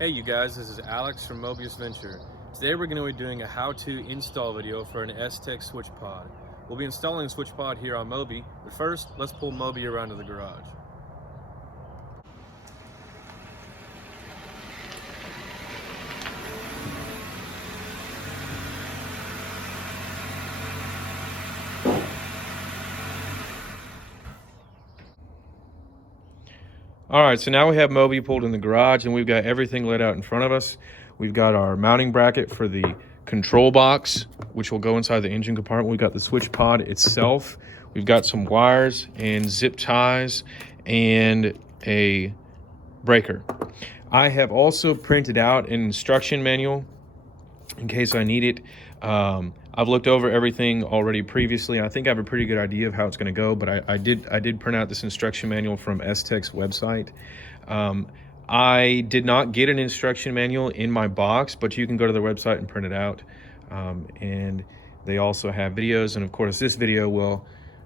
Hey you guys, this is Alex from Mobius Venture. Today we're going to be doing a how-to install video for an S-Tech switch pod. We'll be installing the switch pod here on Moby, but first let's pull Moby around to the garage. All right, so now we have Moby pulled in the garage and we've got everything laid out in front of us. We've got our mounting bracket for the control box, which will go inside the engine compartment. We've got the switch pod itself. We've got some wires and zip ties and a breaker. I have also printed out an instruction manual in case I need it. I've looked over everything already previously. I think I have a pretty good idea of how it's going to go, but I did print out this instruction manual from S-Tech's website. I did not get an instruction manual in my box, but you can go to their website and print it out. And they also have videos, and of course this video will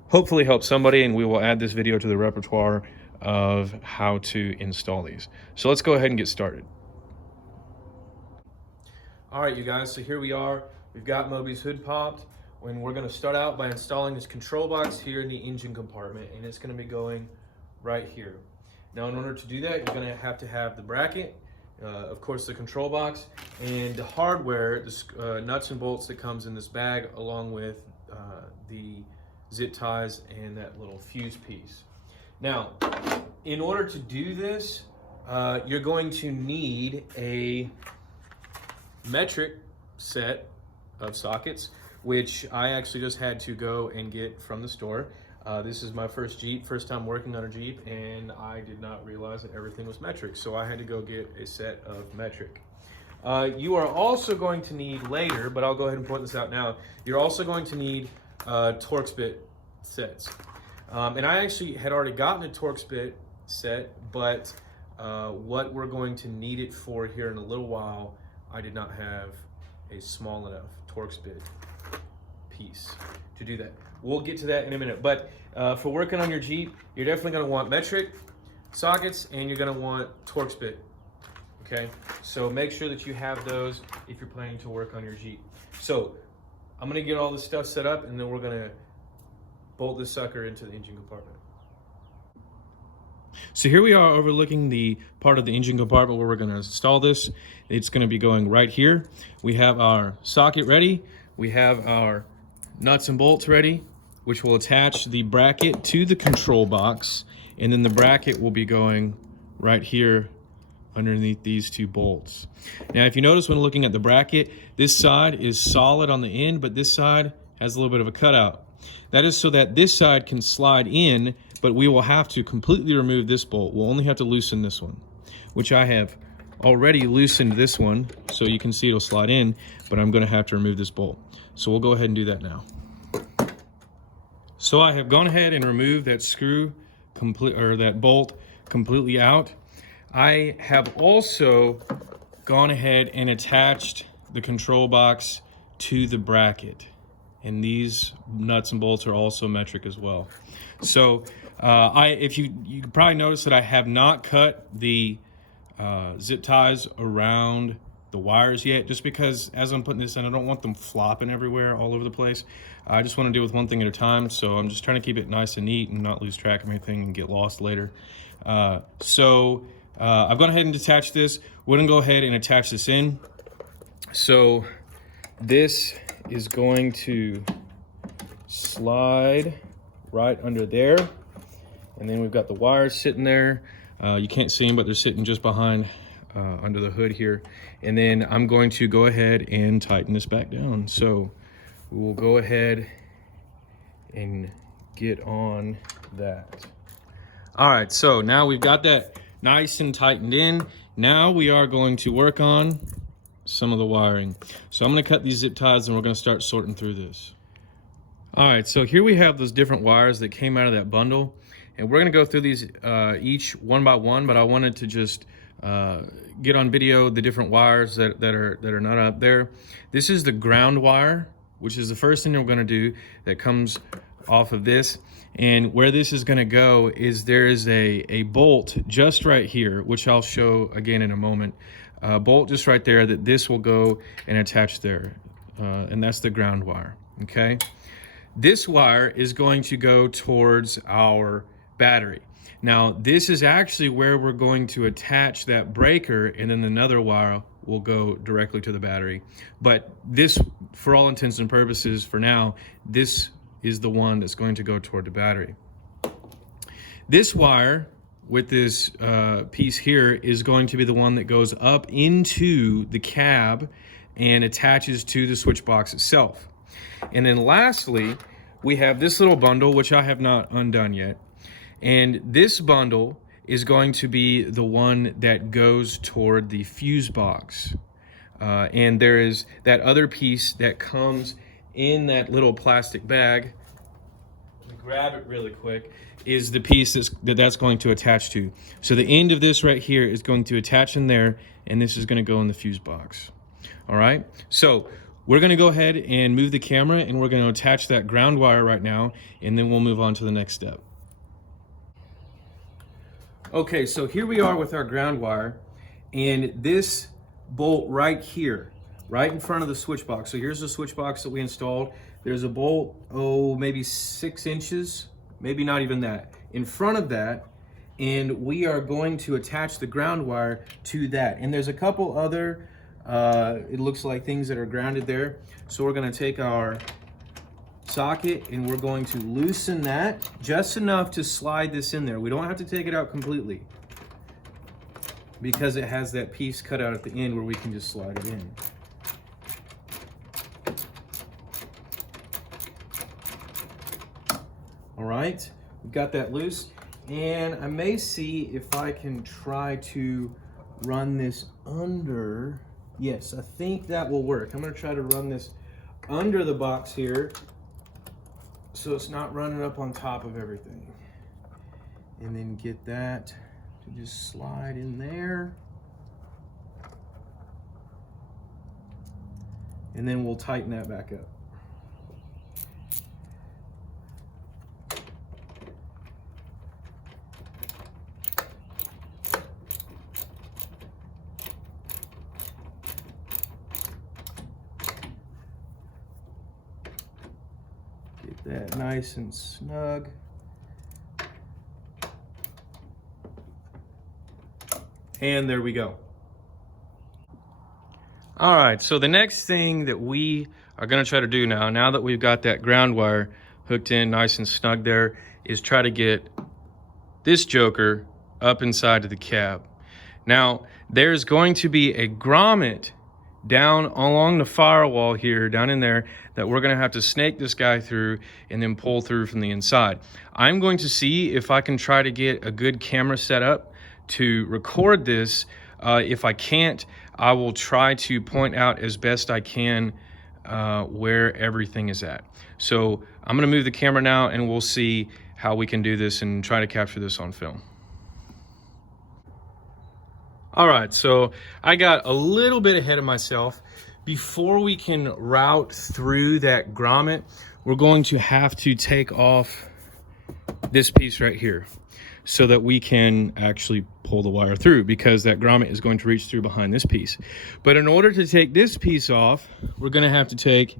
hopefully help somebody, and we will add this video to the repertoire of how to install these. So let's go ahead and get started. All right, you guys, so here we are. We've got Moby's hood popped, and we're gonna start out by installing this control box here in the engine compartment, and it's gonna be going right here. Now, in order to do that, you're gonna have to have the bracket, of course, the control box, and the hardware, the nuts and bolts that comes in this bag, along with the zip ties and that little fuse piece. Now, in order to do this, you're going to need a metric set of sockets, which I actually just had to go and get from the store. This is my first time working on a Jeep, and I did not realize that everything was metric, so I had to go get a set of metric. You are also going to need later, but I'll go ahead and point this out now, you're also going to need Torx bit sets. And I actually had already gotten a Torx bit set, but what we're going to need it for here in a little while, I did not have a small enough Torx bit piece to do that. We'll get to that in a minute, but for working on your Jeep, you're definitely gonna want metric sockets and you're gonna want Torx bit, okay? So make sure that you have those if you're planning to work on your Jeep. So I'm gonna get all this stuff set up and then we're gonna bolt this sucker into the engine compartment. So here we are overlooking the part of the engine compartment where we're going to install this. It's going to be going right here. We have our socket ready. We have our nuts and bolts ready, which will attach the bracket to the control box. And then the bracket will be going right here underneath these two bolts. Now, if you notice when looking at the bracket, this side is solid on the end, but this side has a little bit of a cutout. That is so that this side can slide in, but we will have to completely remove this bolt. We'll only have to loosen this one, which I have already loosened this one, so you can see it'll slide in, but I'm gonna have to remove this bolt. So we'll go ahead and do that now. So I have gone ahead and removed that that bolt completely out. I have also gone ahead and attached the control box to the bracket. And these nuts and bolts are also metric as well. So if you can probably notice that I have not cut the zip ties around the wires yet, just because as I'm putting this in, I don't want them flopping everywhere all over the place. I just want to deal with one thing at a time, so I'm just trying to keep it nice and neat and not lose track of anything and get lost later. I've gone ahead and detached this. We're gonna go ahead and attach this in. So this is going to slide right under there, and then we've got the wires sitting there. You can't see them, but they're sitting just behind under the hood here. And then I'm going to go ahead and tighten this back down. So we will go ahead and get on that. All right, so now we've got that nice and tightened in. Now we are going to work on some of the wiring. So I'm going to cut these zip ties and we're going to start sorting through this. All right, so here we have those different wires that came out of that bundle, and we're going to go through these each one by one, but I wanted to just get on video the different wires that are not up there. This is the ground wire, which is the first thing we're going to do, that comes off of this. And where this is going to go is there is a bolt just right here, which I'll show again in a moment. Bolt just right there that this will go and attach there. And that's the ground wire, okay? This wire is going to go towards our battery. Now, this is actually where we're going to attach that breaker, and then another wire will go directly to the battery. But this, for all intents and purposes, for now, this is the one that's going to go toward the battery. This wire with this piece here is going to be the one that goes up into the cab and attaches to the switch box itself. And then lastly, we have this little bundle, which I have not undone yet. And this bundle is going to be the one that goes toward the fuse box. And there is that other piece that comes in that little plastic bag. Let me grab it really quick. Is the piece that's going to attach to. So the end of this right here is going to attach in there, and this is going to go in the fuse box. All right, so we're going to go ahead and move the camera, and we're going to attach that ground wire right now, and then we'll move on to the next step. Okay, so here we are with our ground wire, and this bolt right here, right in front of the switch box. So here's the switch box that we installed. There's a bolt, maybe 6 inches, maybe not even that, in front of that, and we are going to attach the ground wire to that. And there's a couple other, it looks like things that are grounded there. So we're gonna take our socket and we're going to loosen that just enough to slide this in there. We don't have to take it out completely because it has that piece cut out at the end where we can just slide it in. All right, we've got that loose, and I may see if I can try to run this under. Yes, I think that will work. I'm gonna try to run this under the box here so it's not running up on top of everything. And then get that to just slide in there. And then we'll tighten that back up. Get that nice and snug. And there we go. All right, so the next thing that we are gonna try to do now that we've got that ground wire hooked in nice and snug there, is try to get this joker up inside of the cab. Now, there's going to be a grommet down along the firewall here, down in there, that we're gonna have to snake this guy through and then pull through from the inside. I'm going to see if I can try to get a good camera set up to record this. If I can't, I will try to point out as best I can where everything is at. So I'm gonna move the camera now and we'll see how we can do this and try to capture this on film. All right, so I got a little bit ahead of myself. Before we can route through that grommet, we're going to have to take off this piece right here so that we can actually pull the wire through, because that grommet is going to reach through behind this piece. But in order to take this piece off, we're gonna have to take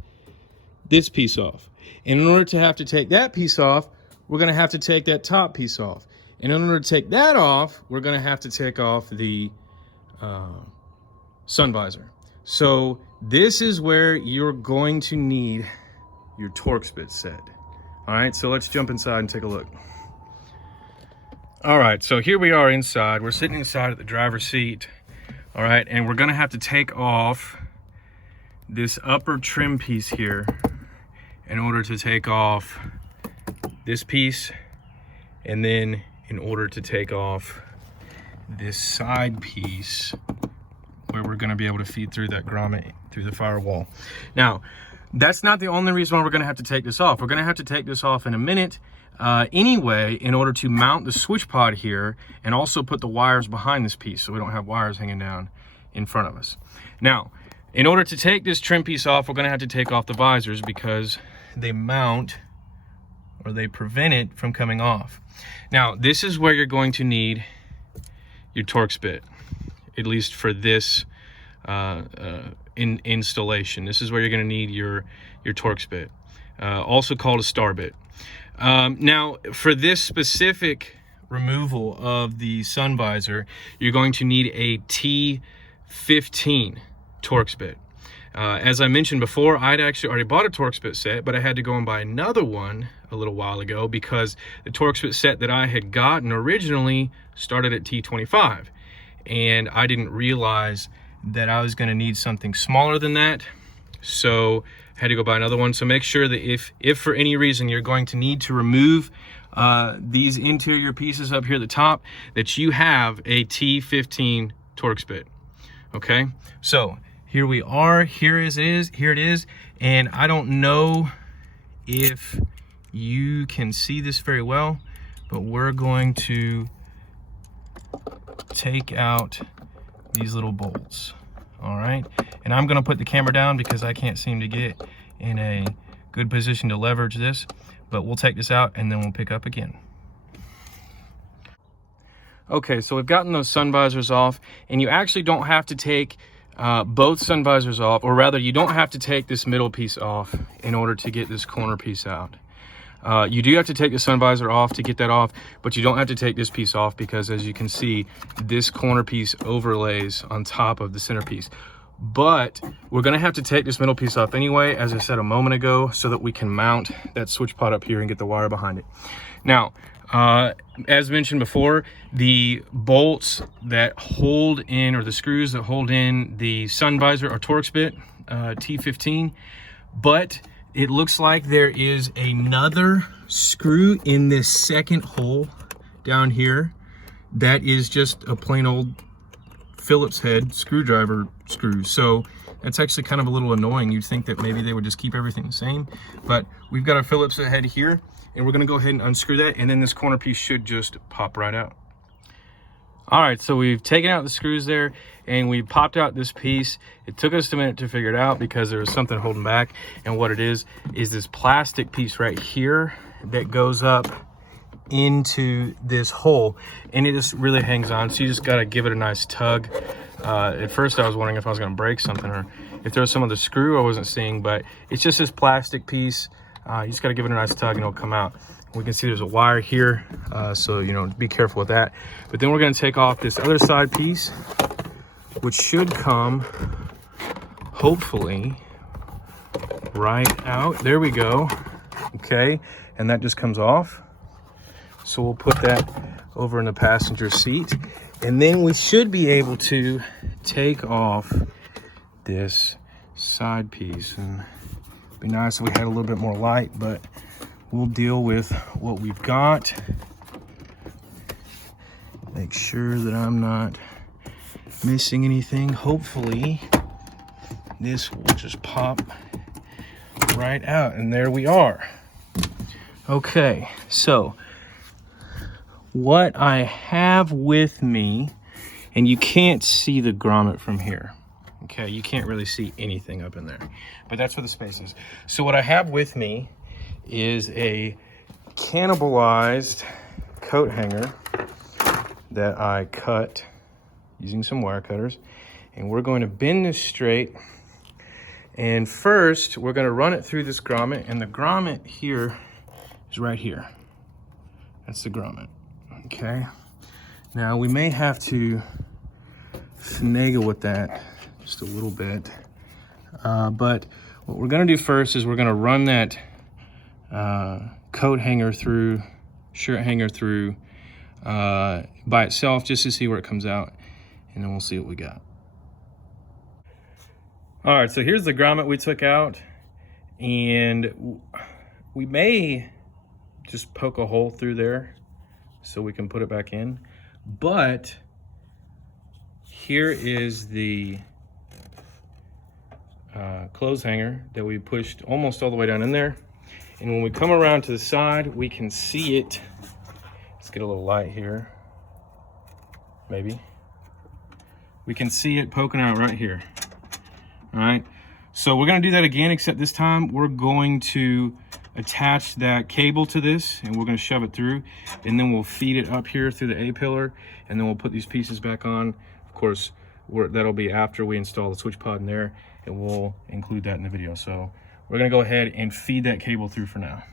this piece off. And in order to have to take that piece off, we're gonna have to take that top piece off. And in order to take that off, we're gonna have to take off the sun visor. So this is where you're going to need your Torx bit set. All right, so let's jump inside and take a look. All right, so here we are inside. We're sitting inside at the driver's seat. All right, and we're gonna have to take off this upper trim piece here in order to take off this piece, and then in order to take off this side piece where we're gonna be able to feed through that grommet through the firewall. Now, that's not the only reason why we're gonna have to take this off. We're gonna have to take this off in a minute anyway, in order to mount the switch pod here and also put the wires behind this piece so we don't have wires hanging down in front of us. Now, in order to take this trim piece off, we're gonna have to take off the visors because they mount or they prevent it from coming off. Now, this is where you're going to need your Torx bit, at least for this installation. This is where you're going to need your Torx bit, also called a star bit. Now, for this specific removal of the sun visor, you're going to need a T15 Torx bit. As I mentioned before, I'd actually already bought a Torx bit set, but I had to go and buy another one a little while ago because the Torx bit set that I had gotten originally started at T25, and I didn't realize that I was going to need something smaller than that, so I had to go buy another one. So make sure that if for any reason you're going to need to remove these interior pieces up here at the top, that you have a T15 Torx bit. Okay, so here we are. Here it is. And I don't know if you can see this very well, but we're going to take out these little bolts. All right, and I'm gonna put the camera down because I can't seem to get in a good position to leverage this, but we'll take this out and then we'll pick up again. Okay, so we've gotten those sun visors off, and you actually don't have to take both sun visors off, or rather you don't have to take this middle piece off in order to get this corner piece out. You do have to take the sun visor off to get that off, but you don't have to take this piece off because, as you can see, this corner piece overlays on top of the centerpiece. But we're gonna have to take this middle piece off anyway, as I said a moment ago, so that we can mount that switch pod up here and get the wire behind it. Now, as mentioned before, the bolts that hold in, or the screws that hold in the sun visor are Torx bit, T15, but it looks like there is another screw in this second hole down here that is just a plain old Phillips head screwdriver screw. So that's actually kind of a little annoying. You'd think that maybe they would just keep everything the same, but we've got a Phillips head here, and we're gonna go ahead and unscrew that, and then this corner piece should just pop right out. All right, so we've taken out the screws there, and we popped out this piece. It took us a minute to figure it out because there was something holding back, and what it is this plastic piece right here that goes up into this hole, and it just really hangs on, so you just gotta give it a nice tug. At first I was wondering if I was gonna break something or if there was some other screw I wasn't seeing, but it's just this plastic piece. You just gotta give it a nice tug and it'll come out. We can see there's a wire here, so be careful with that. But then we're gonna take off this other side piece, which should come hopefully right out. There we go. Okay, and that just comes off. So we'll put that over in the passenger seat, and then we should be able to take off this side piece. And it'd be nice if we had a little bit more light, but we'll deal with what we've got. Make sure that I'm not missing anything. Hopefully this will just pop right out, and there we are. Okay, so what I have with me, and you can't see the grommet from here. Okay, you can't really see anything up in there, but that's where the space is. So what I have with me is a cannibalized coat hanger that I cut using some wire cutters, and we're going to bend this straight. And first we're going to run it through this grommet, and the grommet here is right here. That's the grommet. Okay, now we may have to finagle with that just a little bit, but what we're going to do first is we're going to run that coat hanger through, shirt hanger through by itself, just to see where it comes out, and then we'll see what we got. All right, so here's the grommet we took out, and we may just poke a hole through there so we can put it back in, but here is the clothes hanger that we pushed almost all the way down in there. And when we come around to the side, we can see it. Let's get a little light here. Maybe. We can see it poking out right here. All right. So we're going to do that again, except this time we're going to attach that cable to this, and we're going to shove it through, and then we'll feed it up here through the A-pillar, and then we'll put these pieces back on. Of course, that'll be after we install the switch pod in there, and we'll include that in the video. So we're going to go ahead and feed that cable through for now.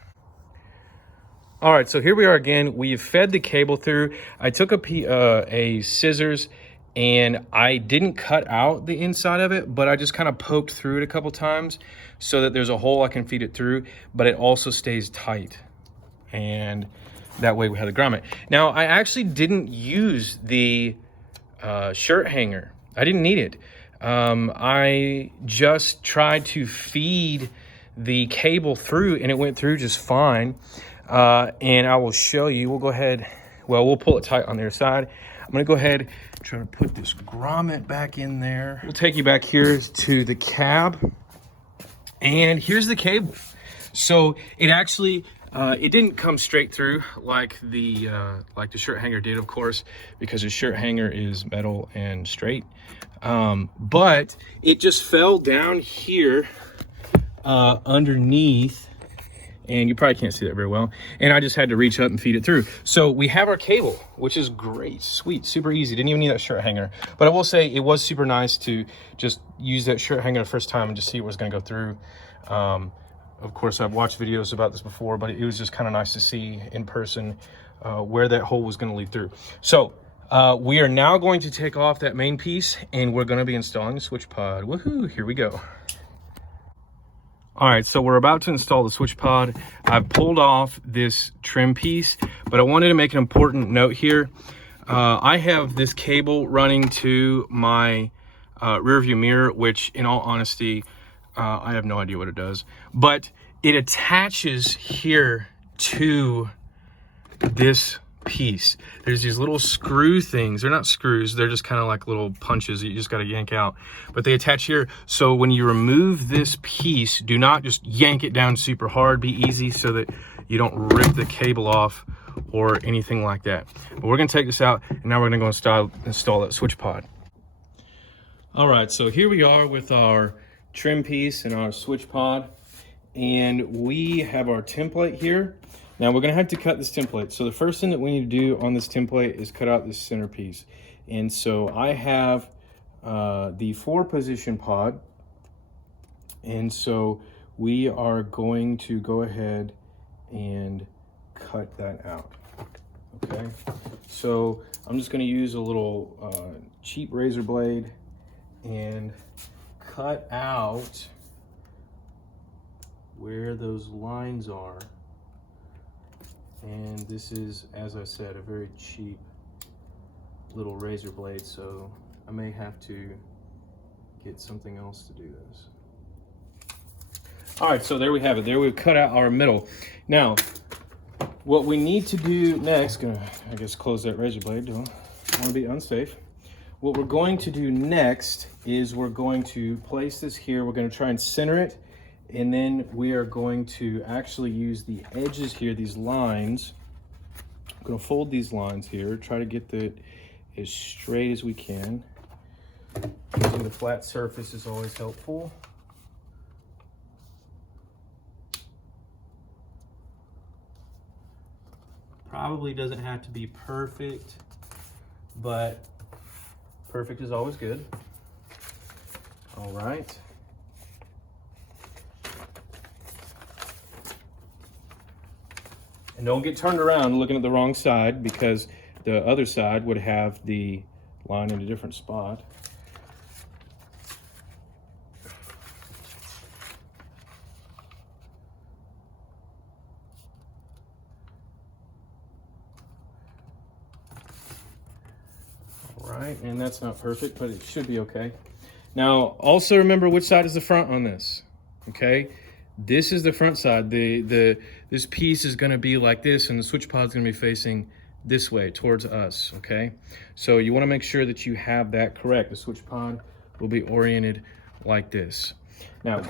All right, so here we are again. We've fed the cable through. I took a scissors, and I didn't cut out the inside of it, but I just kind of poked through it a couple times so that there's a hole I can feed it through, but it also stays tight. And that way we have the grommet. Now, I actually didn't use the shirt hanger. I didn't need it. I just tried to feed the cable through, and it went through just fine. And I will show you. We'll go ahead. Well, we'll pull it tight on the other side. I'm going to go ahead and try to put this grommet back in there. We'll take you back here to the cab. And here's the cable. So it actually, it didn't come straight through like the shirt hanger did, of course, because the shirt hanger is metal and straight. But it just fell down here underneath. And you probably can't see that very well. And I just had to reach up and feed it through. So we have our cable, which is great, sweet, super easy. Didn't even need that shirt hanger. But I will say it was super nice to just use that shirt hanger the first time and just see what was gonna go through. Of course, I've watched videos about this before, but it was just kind of nice to see in person where that hole was gonna lead through. So we are now going to take off that main piece, and we're gonna be installing the switch pod. Woohoo, here we go. All right, so we're about to install the switch pod. I've pulled off this trim piece, but I wanted to make an important note here. I have this cable running to my rear view mirror, which in all honesty, I have no idea what it does, but it attaches here to this piece. There's these little screw things. They're not screws, they're just kind of like little punches that you just got to yank out, but they attach here. So when you remove this piece, do not just yank it down super hard. Be easy so that you don't rip the cable off or anything like that. But we're going to take this out, and now we're going to go install that switch pod. All right, so here we are with our trim piece and our switch pod, and we have our template here. Now we're gonna have to cut this template. So the first thing that we need to do on this template is cut out this center piece. And so I have the 4-position pod. And so we are going to go ahead and cut that out. Okay, so I'm just gonna use a little cheap razor blade and cut out where those lines are. And this is, as I said, a very cheap little razor blade, so I may have to get something else to do this. All right, so there we have it. There we've cut out our middle. Now, what we need to do next, I guess close that razor blade, don't want to be unsafe. What we're going to do next is we're going to place this here. We're going to try and center it. And then we are going to actually use the edges here, these lines. I'm going to fold these lines here, try to get it as straight as we can. Using the flat surface is always helpful. Probably doesn't have to be perfect, but perfect is always good. All right. And don't get turned around looking at the wrong side, because the other side would have the line in a different spot. All right, and that's not perfect, but it should be okay. Now, also remember which side is the front on this, okay? This is the front side. This piece is gonna be like this, and the switch pod's gonna be facing this way towards us, okay? So you wanna make sure that you have that correct. The switch pod will be oriented like this. Now,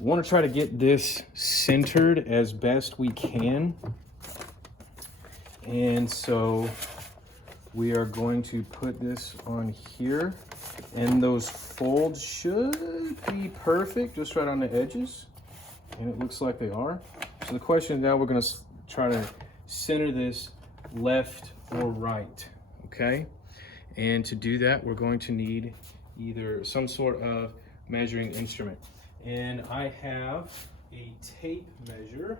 we wanna try to get this centered as best we can. And so we are going to put this on here, and those folds should be perfect, just right on the edges. And it looks like they are. So the question now, we're gonna try to center this left or right, okay? And to do that, we're going to need either some sort of measuring instrument. And I have a tape measure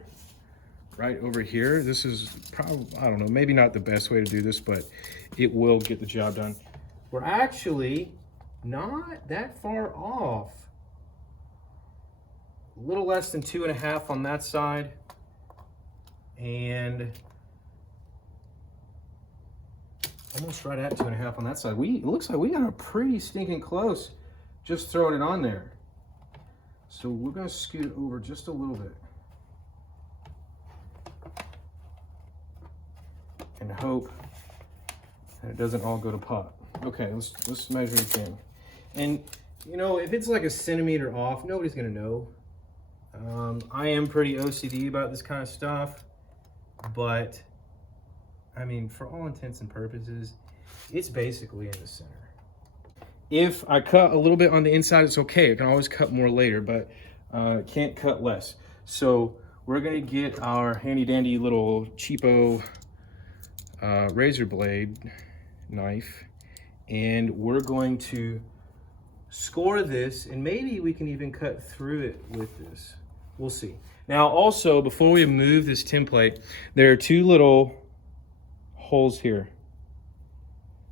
right over here. This is probably, I don't know, maybe not the best way to do this, but it will get the job done. We're actually not that far off. A little less than 2.5 on that side. And almost right at 2.5 on that side. It looks like we got a pretty stinking close just throwing it on there. So we're gonna scoot over just a little bit and hope that it doesn't all go to pot. Okay, let's measure it again. And you know, if it's like a centimeter off, nobody's gonna know. I am pretty OCD about this kind of stuff, but I mean, for all intents and purposes, it's basically in the center. If I cut a little bit on the inside, it's okay. I can always cut more later, but can't cut less. So we're gonna get our handy dandy little cheapo razor blade knife, and we're going to score this, and maybe we can even cut through it with this. We'll see. Now also, before we move this template, there are 2 little holes here,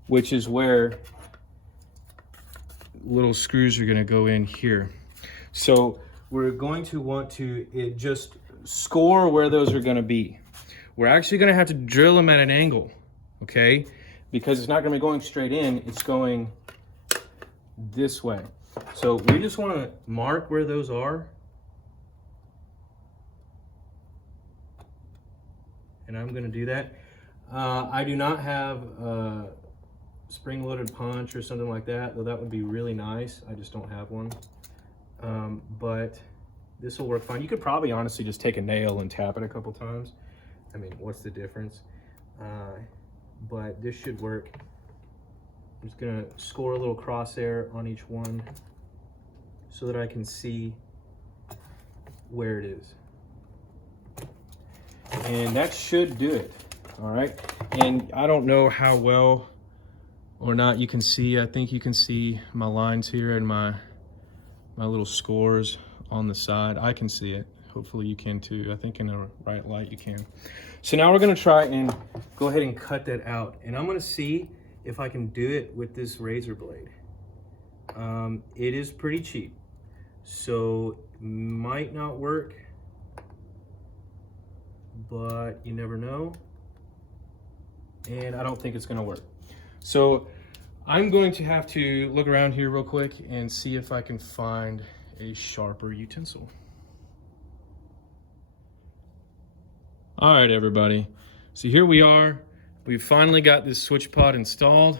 which is where little screws are going to go in here. So we're going to want to just score where those are going to be. We're actually going to have to drill them at an angle, okay? Because it's not going to be going straight in, it's going this way. So we just want to mark where those are. And I'm going to do that. I do not have a spring-loaded punch or something like that, though that would be really nice. I just don't have one. But this will work fine. You could probably honestly just take a nail and tap it a couple times. I mean, what's the difference? But this should work. I'm just gonna score a little crosshair on each one so that I can see where it is. And that should do it. All right, and I don't know how well or not you can see. I think you can see my lines here and my little scores on the side. I can see it. Hopefully you can too. I think in the right light you can. So now we're gonna try and go ahead and cut that out. And I'm gonna see if I can do it with this razor blade. It is pretty cheap, so might not work, but you never know. And I don't think it's gonna work. So I'm going to have to look around here real quick and see if I can find a sharper utensil. All right, everybody. So here we are. We've finally got this switch pod installed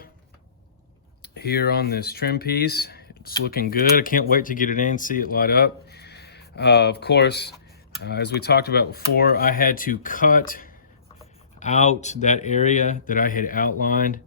here on this trim piece. It's looking good. I can't wait to get it in, see it light up. Of course, as we talked about before, I had to cut out that area that I had outlined,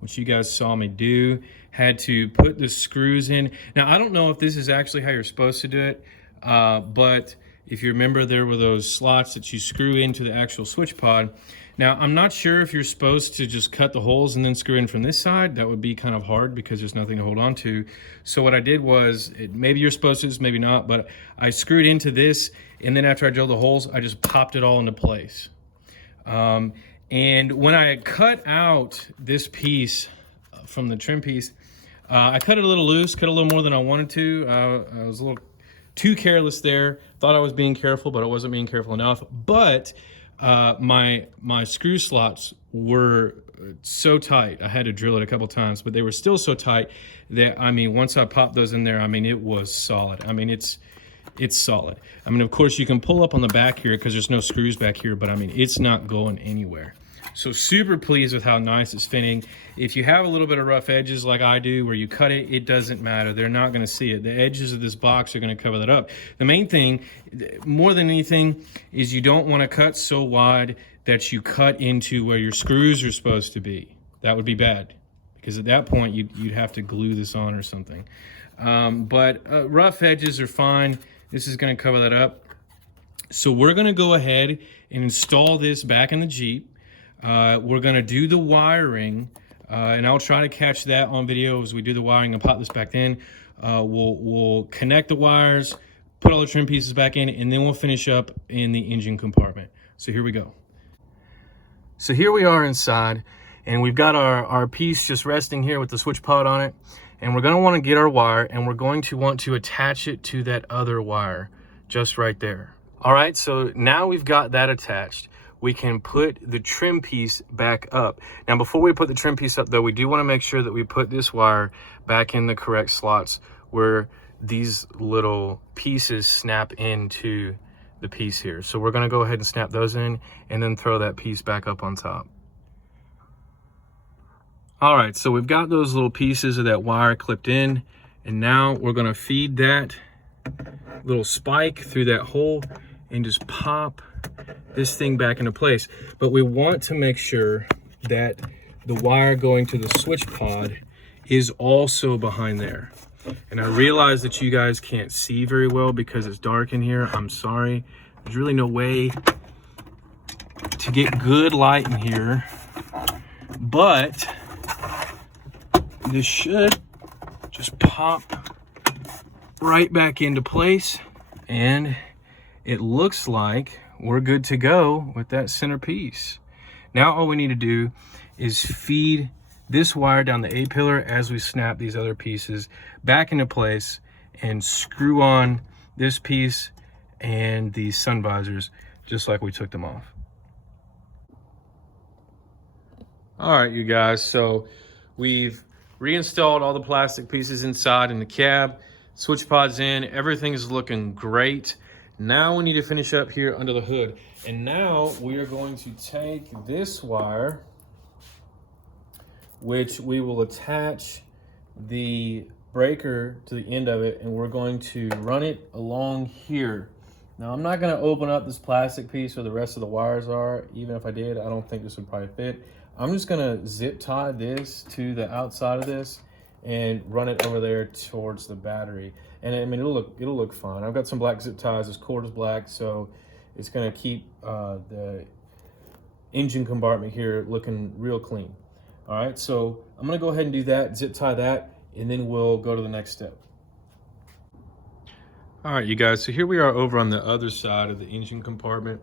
which you guys saw me do. Had to put the screws in. Now, I don't know if this is actually how you're supposed to do it, but if you remember, there were those slots that you screw into the actual switch pod. Now, I'm not sure if you're supposed to just cut the holes and then screw in from this side. That would be kind of hard because there's nothing to hold on to. So what I did was, maybe you're supposed to, maybe not, but I screwed into this, and then after I drilled the holes, I just popped it all into place. And when I cut out this piece from the trim piece, I cut it a little loose, cut a little more than I wanted to. I was a little too careless there. Thought I was being careful, but I wasn't being careful enough. But my screw slots were so tight. I had to drill it a couple times, but they were still so tight that, I mean, once I popped those in there, I mean, it was solid. I mean, it's solid. I mean, of course, you can pull up on the back here because there's no screws back here, but I mean, it's not going anywhere. So super pleased with how nice it's fitting. If you have a little bit of rough edges like I do where you cut it, it doesn't matter. They're not gonna see it. The edges of this box are gonna cover that up. The main thing, more than anything, is you don't wanna cut so wide that you cut into where your screws are supposed to be. That would be bad, because at that point, you'd have to glue this on or something. But rough edges are fine. This is gonna cover that up. So we're gonna go ahead and install this back in the Jeep. We're gonna do the wiring, and I'll try to catch that on video as we do the wiring and pop this back in. We'll connect the wires, put all the trim pieces back in, and then we'll finish up in the engine compartment. So here we go. So here we are inside, and we've got our piece just resting here with the switch pod on it. And we're gonna wanna get our wire, and we're going to want to attach it to that other wire just right there. All right, so now we've got that attached. We can put the trim piece back up. Now, before we put the trim piece up though, we do wanna make sure that we put this wire back in the correct slots where these little pieces snap into the piece here. So we're gonna go ahead and snap those in and then throw that piece back up on top. All right, so we've got those little pieces of that wire clipped in, and now we're gonna feed that little spike through that hole and just pop this thing back into place. But we want to make sure that the wire going to the switch pod is also behind there. And I realize that you guys can't see very well because it's dark in here. I'm sorry. There's really no way to get good light in here, but this should just pop right back into place, and it looks like we're good to go with that center piece. Now all we need to do is feed this wire down the A-pillar as we snap these other pieces back into place and screw on this piece and these sun visors just like we took them off. All right, you guys, so we've reinstalled all the plastic pieces inside in the cab, switch pods in, everything is looking great. Now we need to finish up here under the hood. And now we are going to take this wire, which we will attach the breaker to the end of it, and we're going to run it along here. Now I'm not gonna open up this plastic piece where the rest of the wires are. Even if I did, I don't think this would probably fit. I'm just gonna zip tie this to the outside of this and run it over there towards the battery. And I mean, it'll look fine. I've got some black zip ties. This cord is black, so it's gonna keep the engine compartment here looking real clean. All right, so I'm gonna go ahead and do that, zip tie that, and then we'll go to the next step. All right, you guys, so here we are over on the other side of the engine compartment.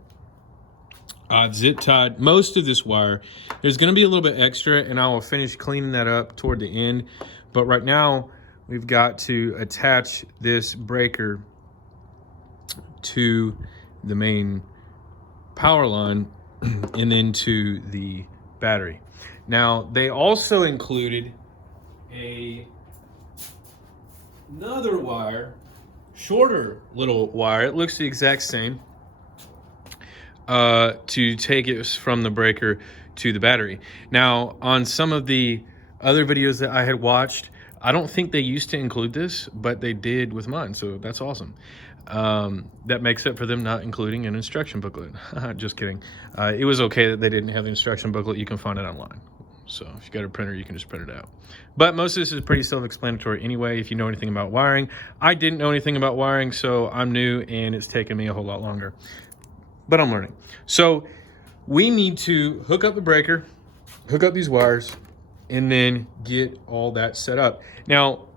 I've zip tied most of this wire. There's gonna be a little bit extra, and I will finish cleaning that up toward the end. But right now, we've got to attach this breaker to the main power line and then to the battery. Now, they also included another wire, shorter little wire. It looks the exact same, to take it from the breaker to the battery. Now, on some of the other videos that I had watched, I don't think they used to include this, but they did with mine, so that's awesome. That makes up for them not including an instruction booklet. Just kidding. It was okay that they didn't have the instruction booklet. You can find it online. So if you got a printer, you can just print it out. But most of this is pretty self-explanatory anyway, if you know anything about wiring. I didn't know anything about wiring, so I'm new, and it's taken me a whole lot longer. But I'm learning. So we need to hook up the breaker, hook up these wires, and then get all that set up. Now,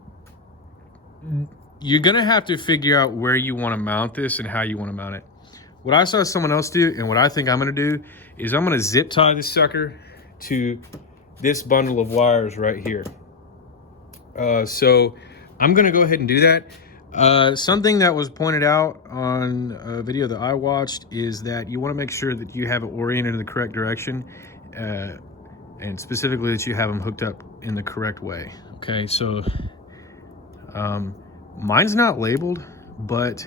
you're gonna have to figure out where you wanna mount this and how you wanna mount it. What I saw someone else do, and what I think I'm gonna do, is I'm gonna zip tie this sucker to this bundle of wires right here. So I'm gonna go ahead and do that. Something that was pointed out on a video that I watched is that you wanna make sure that you have it oriented in the correct direction, and specifically that you have them hooked up in the correct way. Okay, so mine's not labeled, but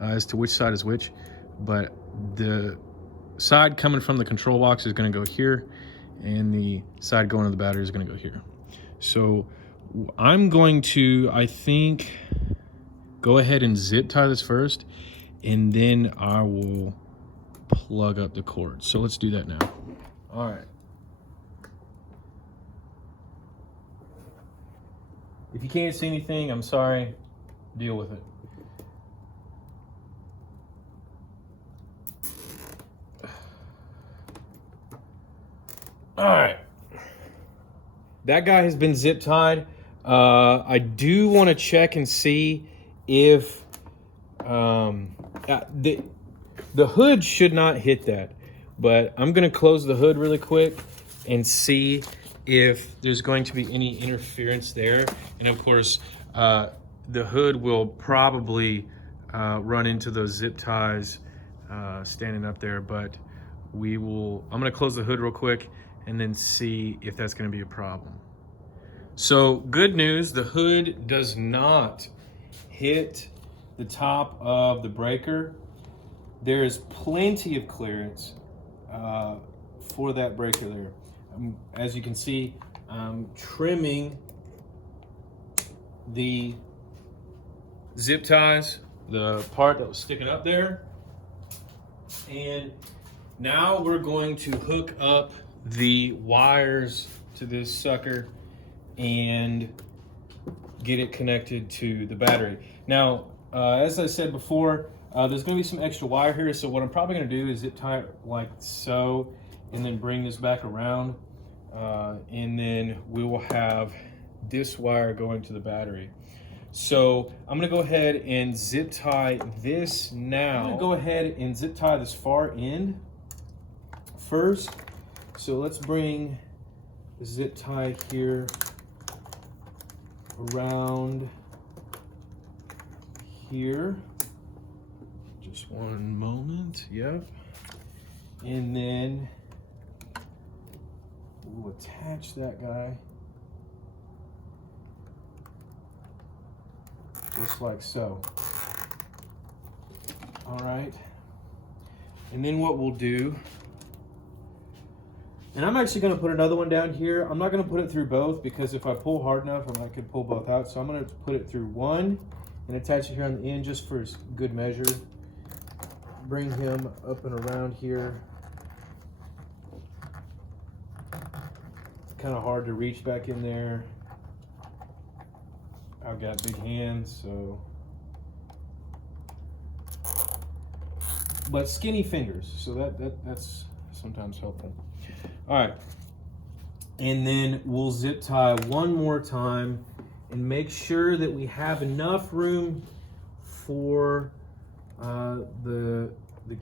as to which side is which, but the side coming from the control box is gonna go here, and the side going to the battery is gonna go here. So I'm going to, I think, go ahead and zip tie this first, and then I will plug up the cord. So let's do that now. All right. If you can't see anything, I'm sorry, deal with it. All right. That guy has been zip tied. I do want to check and see if the hood should not hit that, but I'm going to close the hood really quick and see if there's going to be any interference there. And of course, the hood will probably run into those zip ties standing up there, but I'm going to close the hood real quick and then see if that's going to be a problem. So good news, the hood does not hit the top of the breaker. There is plenty of clearance for that breaker there. As you can see, I'm trimming the zip ties, the part that was sticking up there. And now we're going to hook up the wires to this sucker and get it connected to the battery. Now, as I said before, there's going to be some extra wire here, so what I'm probably going to do is zip tie it like so, and then bring this back around, and then we will have this wire going to the battery. So I'm going to go ahead and zip tie this now. I'm going to go ahead and zip tie this far end first. So let's bring the zip tie here around here. Just one moment, yep. And then we'll attach that guy just like so. All right. And then what we'll do, and I'm actually going to put another one down here. I'm not going to put it through both because if I pull hard enough, I could pull both out. So I'm going to put it through one and attach it here on the end just for good measure. Bring him up and around here. It's kind of hard to reach back in there. I've got big hands, so. But skinny fingers, so that's sometimes helpful. All right, and then we'll zip tie one more time and make sure that we have enough room for the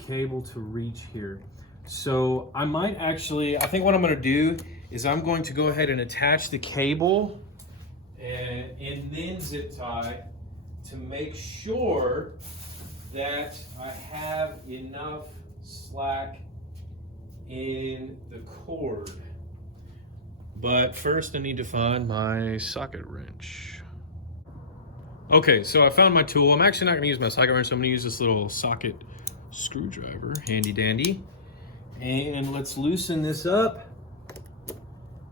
cable to reach here. So I think what I'm going to do is I'm going to go ahead and attach the cable and then zip tie to make sure that I have enough slack in the cord. But first I need to find my socket wrench. Okay, so I found my tool. I'm actually not gonna use my socket wrench, so I'm gonna use this little socket screwdriver, handy dandy. And let's loosen this up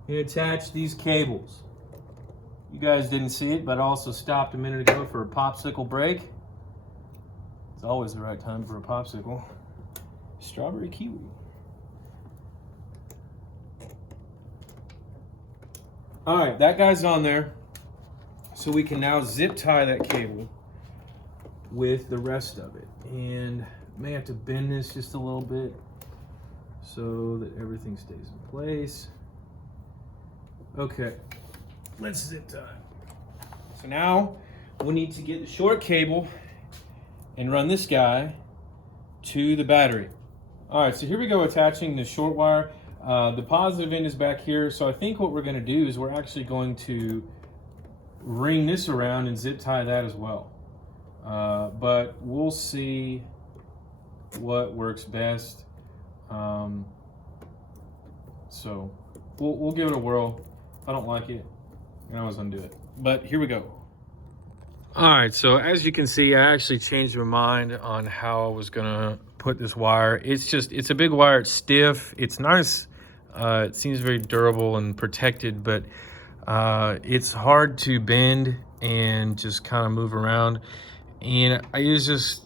and attach these cables. You guys didn't see it, but I also stopped a minute ago for a popsicle break. It's always the right time for a popsicle. Strawberry kiwi. All right, that guy's on there. So we can now zip tie that cable with the rest of it. And I may have to bend this just a little bit so that everything stays in place. Okay, let's zip tie. So now we need to get the short cable and run this guy to the battery. All right, so here we go, attaching the short wire. The positive end is back here. So I think what we're gonna do is we're actually going to ring this around and zip tie that as well. But we'll see what works best. So we'll give it a whirl. If I don't like it, I can always undo it. But here we go. All right, so as you can see, I actually changed my mind on how I was gonna put this wire. It's a big wire, it's stiff, it's nice. It seems very durable and protected, but it's hard to bend and just kind of move around. And I just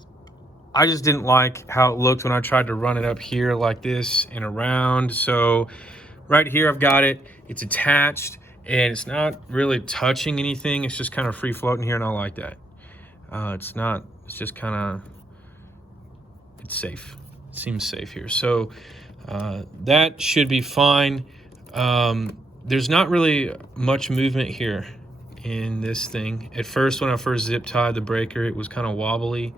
didn't like how it looked when I tried to run it up here like this and around. So right here, I've got it, it's attached, and it's not really touching anything. It's just kind of free floating here, and I like that. It's just kind of, it's safe. It seems safe here. So that should be fine. there's not really much movement here in this thing. At first, when I first zip tied the breaker, it was kind of wobbly,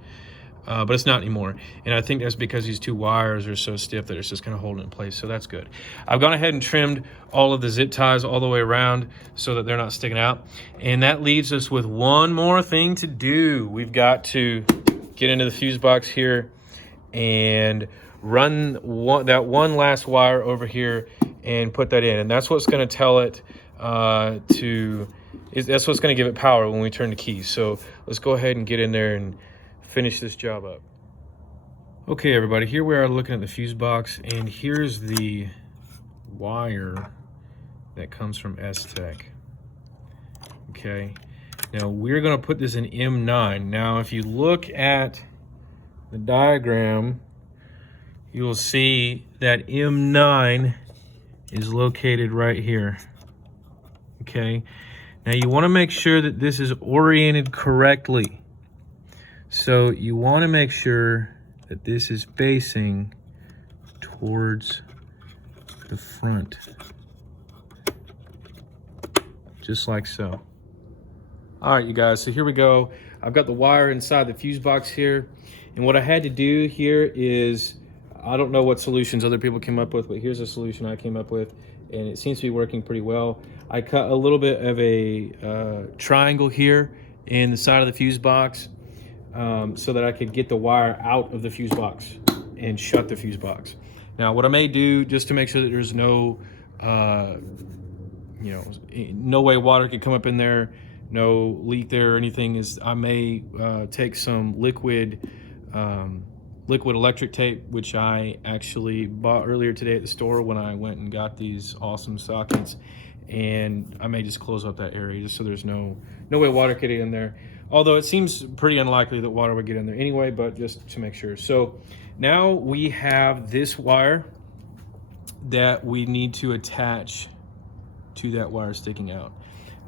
but it's not anymore. And I think that's because these two wires are so stiff that it's just kind of holding it in place, so that's good. I've gone ahead and trimmed all of the zip ties all the way around so that they're not sticking out. And that leaves us with one more thing to do. We've got to get into the fuse box here and run that one last wire over here and put that in. And that's what's going to tell it that's what's going to give it power when we turn the keys. So let's go ahead and get in there and finish this job up. Okay, everybody, here we are looking at the fuse box, and here's the wire that comes from S-Tech. Okay, now we're going to put this in M9. Now, if you look at the diagram, you will see that M9 is located right here. Okay, now you want to make sure that this is oriented correctly. So you want to make sure that this is facing towards the front, just like so. All right, you guys, so here we go. I've got the wire inside the fuse box here, and what I had to do here is, I don't know what solutions other people came up with, but here's a solution I came up with, and it seems to be working pretty well. I cut a little bit of a triangle here in the side of the fuse box so that I could get the wire out of the fuse box and shut the fuse box. Now, what I may do, just to make sure that there's no, no way water could come up in there, no leak there or anything, is I may take some liquid electric tape, which I actually bought earlier today at the store when I went and got these awesome sockets, and I may just close up that area just so there's no way water could get in there. Although it seems pretty unlikely that water would get in there anyway, but just to make sure. So now we have this wire that we need to attach to that wire sticking out.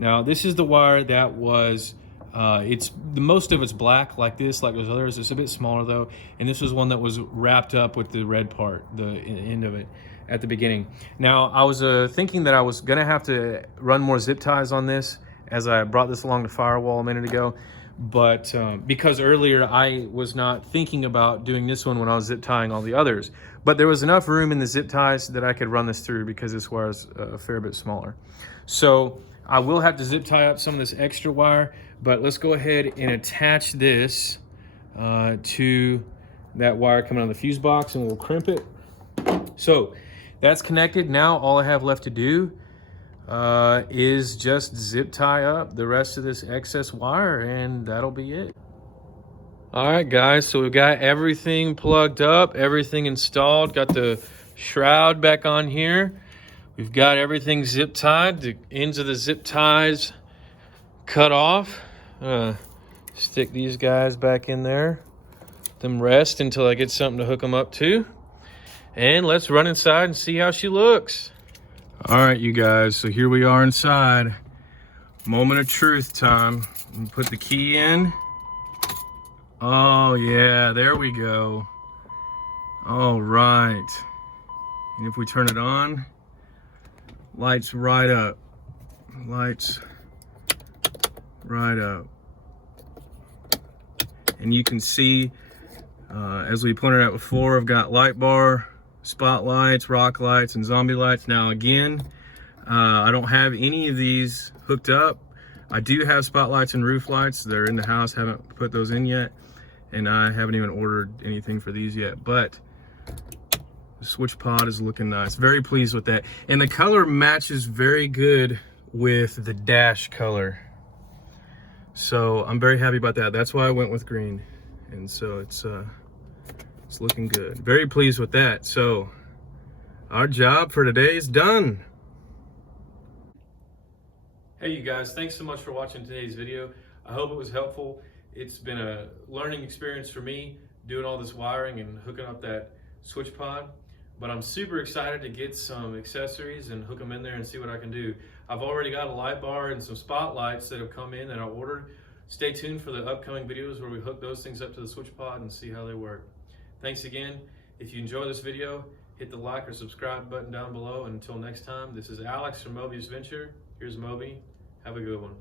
Now this is the wire that was, most of it's black like this, like those others. It's a bit smaller though, and this was one that was wrapped up with the red part, the end of it at the beginning. Now I was thinking that I was gonna have to run more zip ties on this as I brought this along the firewall a minute ago, but because earlier I was not thinking about doing this one when I was zip tying all the others, but there was enough room in the zip ties that I could run this through because this wire is a fair bit smaller. So I will have to zip tie up some of this extra wire, but let's go ahead and attach this to that wire coming out of the fuse box, and we'll crimp it. So that's connected. Now all I have left to do is just zip tie up the rest of this excess wire, and that'll be it. All right, guys, so we've got everything plugged up, everything installed, got the shroud back on here. We've got everything zip tied, the ends of the zip ties cut off. Stick these guys back in there, let them rest until I get something to hook them up to. And let's run inside and see how she looks. All right, you guys, so here we are inside. Moment of truth time. Put the key in. Oh yeah, there we go. All right. And if we turn it on, lights right up. Lights right up. And you can see, as we pointed out before, I've got light bar, spotlights, rock lights, and zombie lights. Now again, I don't have any of these hooked up. I do have spotlights and roof lights. They're in the house, haven't put those in yet. And I haven't even ordered anything for these yet, but the switch pod is looking nice. Very pleased with that. And the color matches very good with the dash color. So I'm very happy about that. That's why I went with green. And so it's looking good. Very pleased with that. So our job for today is done. Hey you guys, thanks so much for watching today's video. I hope it was helpful. It's been a learning experience for me doing all this wiring and hooking up that switch pod, but I'm super excited to get some accessories and hook them in there and see what I can do. I've already got a light bar and some spotlights that have come in that I ordered. Stay tuned for the upcoming videos where we hook those things up to the switch pod and see how they work. Thanks again. If you enjoy this video, hit the like or subscribe button down below. And until next time, this is Alex from Moby's Venture. Here's Moby. Have a good one.